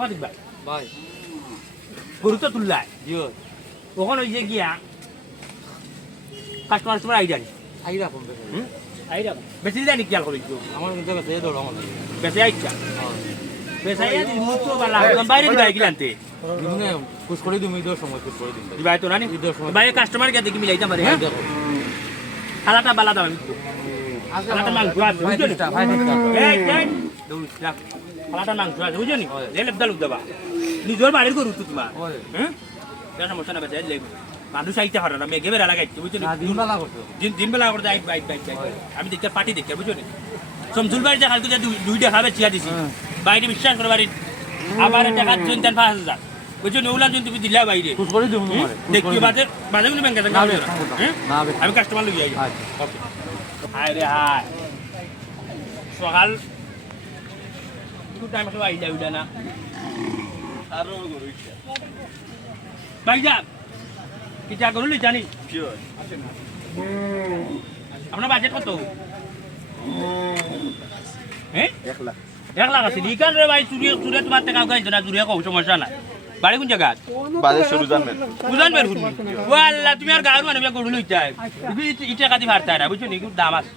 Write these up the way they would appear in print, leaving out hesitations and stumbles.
তোমার দিবা ভাই গরু তো তুললাই জিও ওখানে ওই যে গিয়া কাস্টমার তোমার আইডিয়া আইরা ফোন দে আইডিয়া বেশি জানি খেয়াল করি আমার কিন্তু কাছে দৌড় আমাদের বেশি আইছা বেশি আইয়া দিন মুতো বালা বাইরে দিবা গিলান্তে মানে পুশ করে দিমু ইদর সময় পুশ করে দিম দিবা তো নানি ঈদের সময়। ভাই কাস্টমার কে দেখি মিলাইতা পারে হ্যাঁ দেখো খালাটা বালা দাও খালাটা মাংস আছে বুঝছো নি ভাই এই এই দুইটা খালাটা মাংস আছে বুঝছো নি এই লেবদা লুক দাবা নিজের বাড়ির গরু তো তোমার হ্যাঁ কেন সমস্যা না বেঁচে লেগ মানুষ আইতে পারে না মেঘে বেলা লাগাইছে বুঝছো নি দিন বেলা করছো দিন বেলা করে যাই বাইক বাইক আমি দেখতে পার্টি দেখতে বুঝছো নি সমঝুল বাড়িতে কালকে যে দুইটা খাবে চিয়া দিছি বাইরে বিশ্বাস করে বাড়ি আবার টাকা জুন 5000 বুঝছো নি ওলা জুন তুমি দিলা বাইরে পুশ করে দিমু তোমারে দেখি বাজে বাজে কোনো ব্যাংকে না আমি কাস্টমার লই যাই আচ্ছা ওকে হাই রে হাই সকাল একটু টাইম আসলে আইলা উইলা না আরো গরু ইচ্ছা ভাইজান কিটা করলি জানি শিওর আপনার বাজেট কত হ্যাঁ 1 লাখ 1 লাখ আছে লিখান রে ভাই চুরিয়ে তোমার টাকা গাইছো না চুরিয়ে কও সমস্যা নাই বাড়ি কোন জায়গা বাজে শুরু জানবেন বুঝান বের করুন ও আল্লাহ তুমি আর গাড়ি মানে গরু লইতে আই তুমি ইটা কাটি ভারতা না বুঝছো নি খুব দাম আছে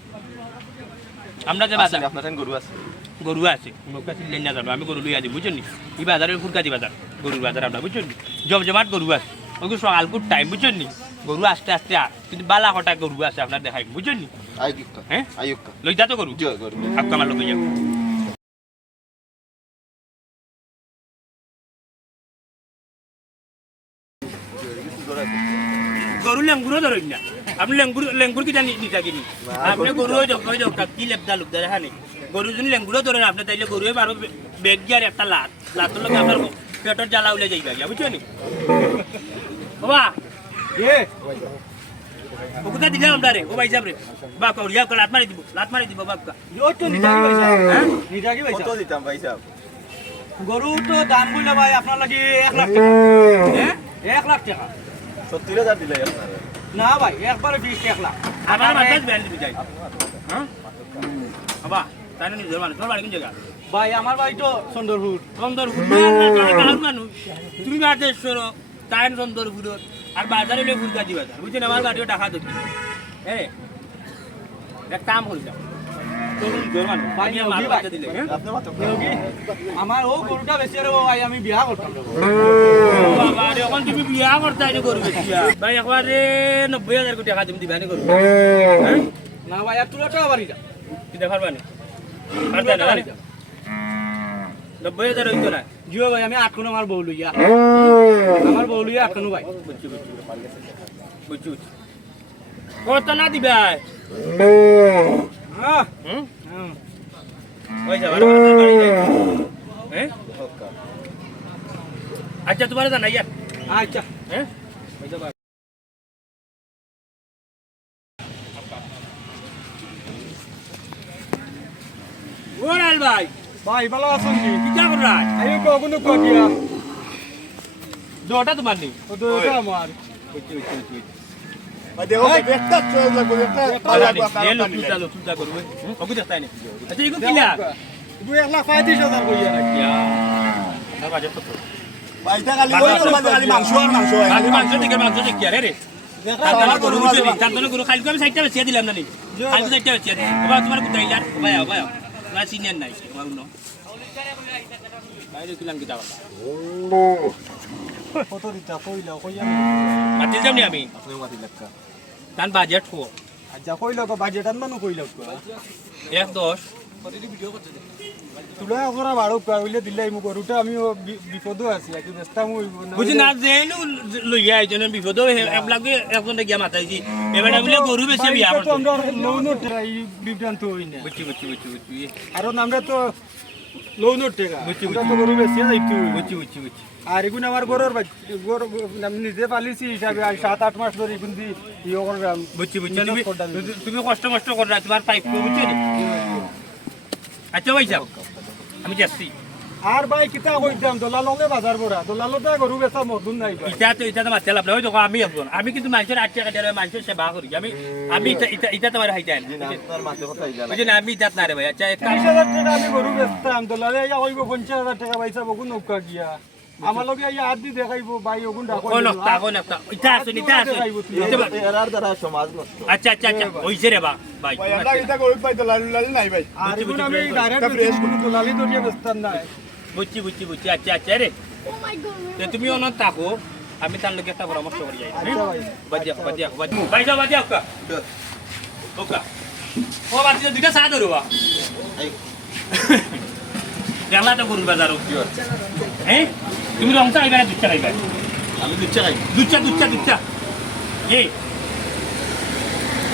আমরা যে বাজার আপনার গরু আছে গরু আছে মুখ কাছে লেন না যাবো আমি গরু লইয়া দিই বুঝছো নি এই বাজারের ফুরকাতি বাজার গরুর বাজার আমরা বুঝছো নি জমজমাট গরু আছে ওগুলো সকাল খুব টাইম বুঝছো নি গরু আস্তে আস্তে আর কিন্তু বালা কটা গরু আছে আপনার দেখাই বুঝছো নি আয়ুক্কা হ্যাঁ আয়ুক্কা লইতা তো গরু জয় গরু আপকা আমার লোক যাও গরু লেঙ্গুরও ধরেন না আপনি লেঙ্গুর কিটা নিতা কিনি আপনি গরু ওই যাও কি লেপদা লুপদা দেখা নেই গরু যদি লেঙ্গুরও ধরেন আপনি তাইলে গরু বারো বেগ গিয়ার একটা লাতের লোক আপনার পেটর জ্বালা উলে যাইবা গিয়া বুঝছো নি বাবা ও কোথা দিলাম আমরা রে ও ভাই সাহেব রে বা করিয়া লাত মারি দিব বাপকা কত দিতাম ভাই সাহেব গরু তো দাম বললে ভাই আপনার লাগে 1 লাখ টাকা হ্যাঁ 1 লাখ টাকা 70000 দিলে আপনার না ভাই একবারে 1 লাখ আমার মাথায় ব্যান দিবি যাই হ্যাঁ বাবা তাই না নিজের মানুষ বাড়ি কোন জায়গা ভাই আমার বাড়ি তো সুন্দরপুর সুন্দরপুর মানুষ তুমি বাদেশ্বর তাই সুন্দরপুর আর বাজারে হলে ফুলকাজি বাজার বুঝছেন আমার গাড়িও টাকা ধরছি হ্যাঁ এক কাম হয়ে যাও আমার ও গরুটা বেশি আর ভাই আমি বিয়া করতাম এখন তুমি বিয়া করতে গরু বেশিয়া ভাই একবারে 90000 কোটি টাকা তুমি দিবা নি করবো না ভাই আর তুলা টাকা বাড়ি যা দিতে পারবা না পারতে না 90000 হইতো না জিও ভাই আমি 8 কোন আমার বউ লইয়া আমার বউ লইয়া 8 কোন ভাই বুঝছি কত না দিবা হ্যাঁ ওই যাবার হ্যাঁ আচ্ছা তোমার জানা ইয়া আচ্ছা হ্যাঁ ওই যাবার ওরাল ভাই ভাই ভালো আছেন কি কি যা করা আমি কখনো কটিয়া দুটা তোমার নেই ও তো এটা আমার দেখো একটা চল লাগবে একটা চলো চিন্তা করবে ওকে দেখতে নাই আচ্ছা এগুলো কিলা 2,35,000 কইয়া রাখি না বাজে কত ভাইটা খালি ওই তো খালি মাংস আর মাংস হয় মাংস দেখি আরে রে তার গরু বুঝলি তার জন্য গরু খাইলে আমি 60টা বেচিয়ে দিলাম না নি খাইলে 60টা বেচিয়ে দিই বাবা তোমার কোথায় যার ভাই ভাই না সিনিয়র নাই তোমার নো বাইরে কিলাম কি দাও কত দিতা কইলা কইয়া মাটি যামনি আমি আপনি মাটি লাগকা তান বাজেট হো আচ্ছা কইলা কো বাজেট আন মানু কইলা 110 তুলা করা বাড়ো কইলে দিলাই মু গরুটা আমি বিপদও আছি একটু ব্যস্তাম হইব না বুঝি না যেনু লইয়া আইছেন বিপদ এক লাগে একজন গিয়া মাতাইছি এবারে বলে গরু বেশি বিয়া তো করতে আমরা লোন উঠাই বিভ্রান্ত হই না বুঝছি আর আমরা তো লোন উঠে বুঝছি, আমরা তো গরু বেশি যাইতো বুঝছি আর এগুন আমার গরুর গরু আমি নিজে পালিছি হিসাবে 7-8 মাস ধরে এগুন দি ইয়ে করলাম বুঝছি তুমি কষ্ট করা তোমার পাইপ বুঝছো নি আচ্ছা ভাই সাহেব আমি যাচ্ছি আর ভাই কিতা কইতাম দলাললে বাজার বড়া দলালতে গরু বেচা মধুন নাই ভাই এটা তো মাতে লাভ না ওই দেখো আমি একজন আমি কিন্তু মানুষের 8 টাকা দিয়ে মানুষের সেবা করি আমি এটা তোমার হাইতে আনি জি না আপনার মাথা কথা জানা বুঝছেন আমি ইতাত না রে ভাই আচ্ছা 30,000 টাকা আমি গরু বেচতাম দলালে ইয়া কইব 50,000 টাকা পয়সা বগুন নৌকা গিয়া আমার লগে ইয়া আদি দেখাইব ভাই ওগুন ডাকো কোন একটা এটা আছে এরার দ্বারা সমাজ নষ্ট আচ্ছা হইছে রে ভাই ভাই আমরা এটা কই পাই তো লাল নাই ভাই আর এগুন আমি ডাইরেক্ট ফ্রেশ কোনো দলালি দরিয়া বেচতাম না বুঝছি আচ্ছা রে তো তুমি অনত থাকো আমি তার লগে একটা পরামর্শ করি যাই বাদিয়া ভাই যাও বাদিয়া ওকা ও বাদিয়া দুইটা চা ধরবা দেখলা তো গরুর বাজারও হ্যাঁ তুমি রংটা খাইবা না দুধটা খাইবা আমি দুধ চাই দুধটা এই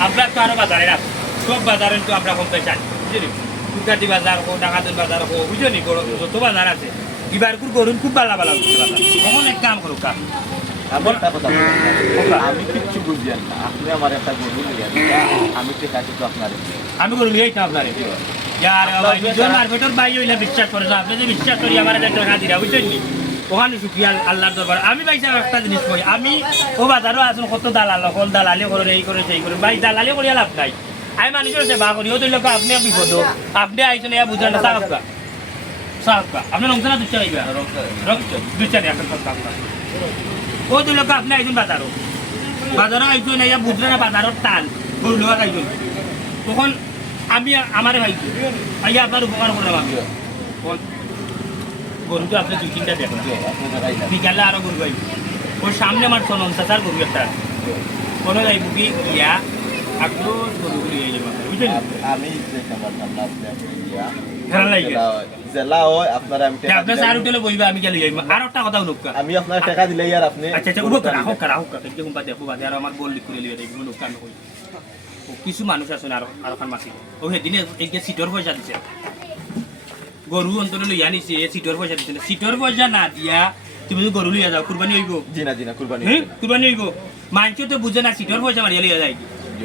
আমরা তো আরো বাজারে রাখ সব বাজারে তো আমরা কম চাই বুঝলি কুকাটি বাজার হোক ডাকাতের বাজার হোক বুঝলি যত বাজার আছে এবার গরুন খুব ভালো বুঝতে পারলাম কখন এক কাম করো কাম আমার একটা কথা আমি কিচ্ছু বুঝিয়ান না আপনি আমার একটা গরু নিয়ে আমি ঠিক আছে তো আপনার আমি গরু নিয়ে আইতাম আপনারে यार जोन मार्केटर भाई হইলা বিশ্বাস করে না আপনি যে বিশ্বাস করি আমার টাকা দিরা বুঝছেন নি ওখানে শুকরিয়া আল্লাহর দরবার আমি ভাই সাহেব একটা জিনিস কই আমি ও বাজারও আছেন কত দালাল হল দালালি করে এই করে সেই করে ভাই দালালি করিয়া লাভ নাই আমি মানুষের সেবা করি ও তো লোক আপনি বিপদ আপনি আইছেন ইয়া বুঝলেন না সাহকা আপনি রংসনা দুচ্চা হইবা দুচ্চা এখন কথা ও তো লোক আপনি আইছেন বাজারও আইছেন ইয়া বুঝলেন না বাজারের টান গরু লোক আইছেন তখন আমি আমারে ভাই আইয়া আপনার উপকার করলাম আমি গরু তো আপনি 2-3টা দেখলাম বিকালে আরো গরু ভাই ওর সামনে আমার চলন চাচার গরু একটা কোনো যাই বুকি ইয়া আগলো গরুগুলি এই যাবে বুঝলেন আমি দেখতে পারতাম না আপনি ইয়া ভালো লাগে জেলা হয় আপনার আমি আপনি স্যার হোটেলে বইবা আমি গেলে যাই আর একটা কথা লোক আমি আপনার টাকা দিলে আর আপনি আচ্ছা উবো রাখো দেখুন দেখো বাদে আর আমার বল লিখ করে লিয়ে দেখুন লোক আমি কই কিছু মানুষ আছে আর খান মাসি ও সেদিনে এই যে সিটর পয়সা দিছে গরু অন্তর লইয়া নিছে সিটর পয়সা দিছে সিটর পয়সা না দিয়া তুমি যদি গরু লইয়া যাও কুরবানি হইব জি না কুরবানি কুরবানি হইব মানুষ তো বুঝে না সিটর পয়সা মারিয়া লইয়া যায়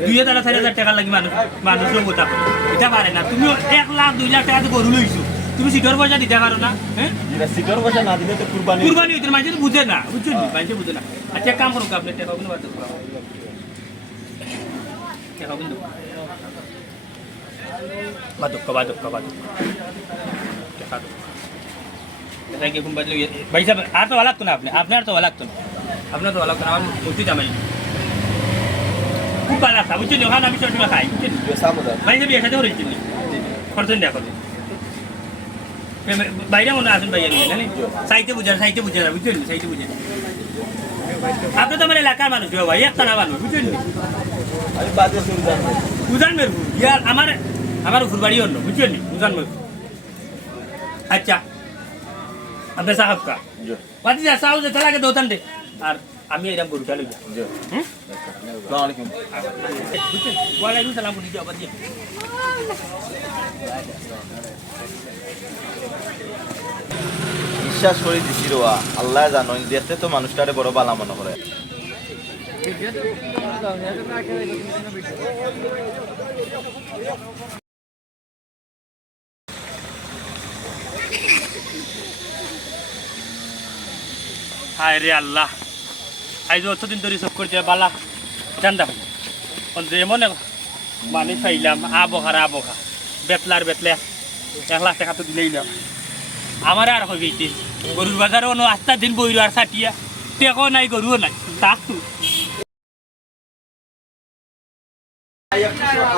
2,000-4,000 টাকা লাগি মানুষের কথা এটা পারে না তুমি 1 লাখ 2 লাখ টাকা তো গরু লইছো তুমি সিটর পয়সা দিতে পারো না হ্যাঁ সিটর পয়সা না দিলে তো কুরবানি হইতে মানুষ বুঝে না বুঝছেন মানুষ বুঝে না আচ্ছা কাম করুক আপনি টাকা কিন্তু বাদ দাও টাকা কিন্তু বাদক এটা কি কুম্বাদ লই ভাই সাহেব আর তো ভালো লাগতো না আপনার তো ভালো লাগতো না আপনার তো ভালো লাগতো না আমার মুতি জামাই খুব ভালো লাগতো বুঝছেন ওখানে আমি সবসময় খাই বুঝছেন ভাই সাহেব এসাথে হয়েছিল খরচন দেখো বাইরে মনে আসুন ভাইয়া নিয়ে জানি সাইতে বুঝা বুঝছেন সাইতে বুঝা আপনি তো আমার এলাকার মানুষ ভাই একটা না মানুষ বুঝছেন আমি বাদে শুনলাম উজান মেরু ইয়ার আমার ফুলবাড়ি অন্য বুঝছেন উজান মেরু আচ্ছা আপনি সাহেব কা বাতি যা সাহেব যেতে লাগে দোতান দে আর আমি এরকম গরুটা লই আসসালামু আলাইকুম বুঝছেন ওয়ালাইকুম সালাম বলি যাও বাদি বিশ্বাস করে দিছি রোয়া আল্লাহ জানো দেখতে তো মানুষটারে বড় বালা মনে করে হায় রে আল্লাহ আজ অতদিন ধরে সব করছে বালা জানদা যেমন মানে চাইলাম আবখা বেতলা 1 লাখ টাকা তো দিলেই না আমার আর হয়ে গেছে গরুর বাজারও 8 দিন বইল আর ছাটিয়া টেকও নাই গরুও নাই তাকু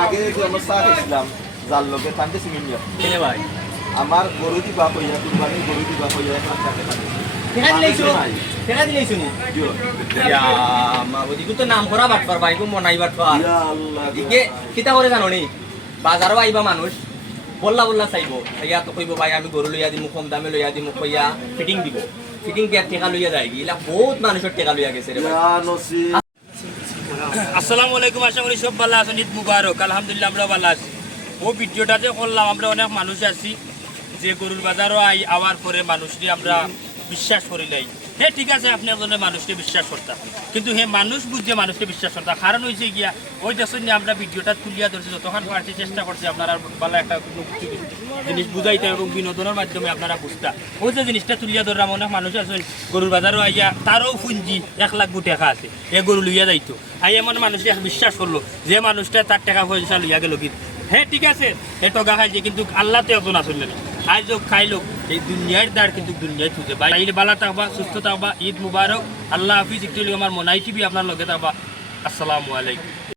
আগে যে অবস্থা হয়েছিলাম যার লোকে তাকে চিনি কেনে ভাই আমার গরু দিবা কইয়া কুরবানি গরু দিবা কইয়া 1 লাখ টাকা কেনা দিলেইছো নি ইয়া মাবুদি তো নাম করা বাটপার ভাই গো মনাই বাটপার ইয়া আল্লাহ দিকে কিতা করে জানো নি বাজারও আইবা মানুষ বললা চাইবো ইয়া তো কইব ভাই আমি গরু লইয়া দিমু কম দামে লইয়া দিমু কইয়া ফিটিং দিব ফিটিং কে টাকা লইয়া যায় গিলা বহুত মানুষের টাকা লইয়া গেছে রে ভাই ইয়া নসিব আসসালামু আলাইকুম আশা করি সব ভালো আছেন ঈদ মুবারক আলহামদুলিল্লাহ আমরা ভালো আছি ও ভিডিওটাতে করলাম আমরা অনেক মানুষ আছি যে গরুর বাজারও আওয়ার পরে মানুষটি আমরা বিশ্বাস করি নাই হ্যাঁ ঠিক আছে আপনি একজনের মানুষকে বিশ্বাস করতাম কিন্তু হে মানুষ বুঝে মানুষকে বিশ্বাস করতাম কারণ হয়েছে গিয়া ওই দেখুন যে আমরা ভিডিওটা তুলিয়া ধরছি যতক্ষণ পারছি চেষ্টা করছি আপনারা ভালো একটা কোনো কিছু জিনিস বুঝাইতে এবং বিনোদনের মাধ্যমে আপনারা বুঝতা ওই যে জিনিসটা তুলিয়া ধরলাম অনেক মানুষ আছেন গরুর বাজারও আইয়া তারও পুঁজি 1,00,000 টাকা আছে এ গরু লইয়া যাইতো আই এমন মানুষকে বিশ্বাস করলো যে মানুষটা তার টাকা পয়সা লইয়া গেল কিন্তু হ্যাঁ ঠিক আছে এ টগা খাইছে কিন্তু আল্লাহ তো একজন আসলে না আজ যোগ খাইলো এই দুনিয়ার দ্বার কিন্তু দুনিয়ায় খুঁজে বাইরে বালা থাকবা সুস্থ থাকবা ঈদ মুবারক আল্লাহ হাফিজ একটু আমার মনাই টিভি আপনার লগে থাকবা আসসালামু আলাইকুম